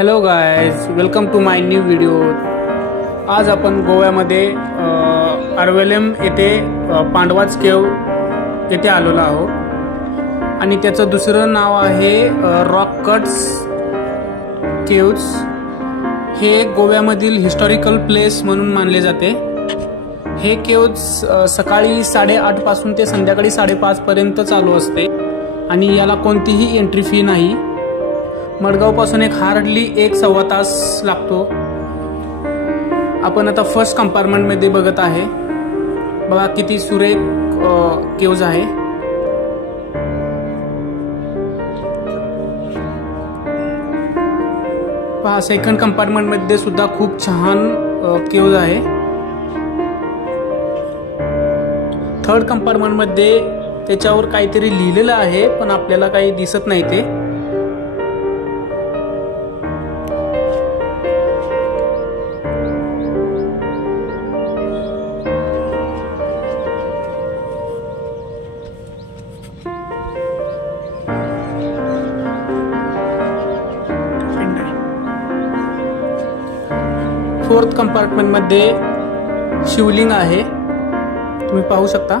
Hello guys, welcome to my new video. आज आपण गोव्यामध्ये अर्वेलेम येथे पांडवाच केव येथे आलेलो आहोत आणि त्याचं दुसरं नाव आहे रॉक कट्स केव्स। हे गोव्यामधील हिस्टॉरिकल प्लेस म्हणून मानले जाते। हे केव्स सकाळी 8:30 पासून ते संध्याकाळी 5:30 पर्यंत चालू असते आणि याला कोणतीही एंट्री फी नाही। मडगाव पासून हार्डली 1-1.25 तास लागतो। आपण आता फर्स्ट कंपार्टमेंट मध्ये बघत आहे। बघा किती सुरेख केव्ज आहे। पहा सेकंड कंपार्टमेंट मध्ये सुद्धा खूप छान केव्ज आहे। थर्ड कंपार्टमेंट मध्ये त्याच्यावर काहीतरी लिहिलेलं आहे पण आपल्याला काही दिसत नाही ते। फोर्थ कंपार्टमेंट मध्ये शिवलिंग आहे, तुम्ही पाहू शकता।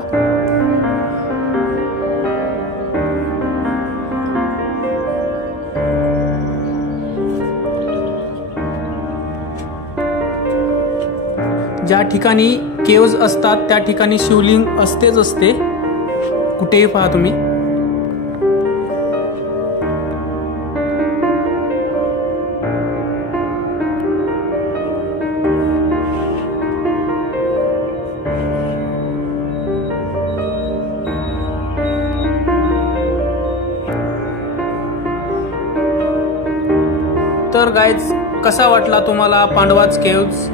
ज्या ठिकाणी केव्ज असतात त्या ठिकाणी शिवलिंग असतेच असते, कुठेही पहा तुम्ही। तर गाइज, कसा वाटला तुम्हाला पांडवाच केव्स?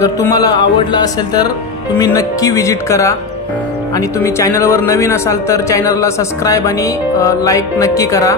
जर तुम्हाला आवडला असेल तर तुम्ही नक्की विजिट करा आणि तुम्ही चॅनलवर नवीन असाल तर चॅनलला सबस्क्राइब आणि लाईक नक्की करा।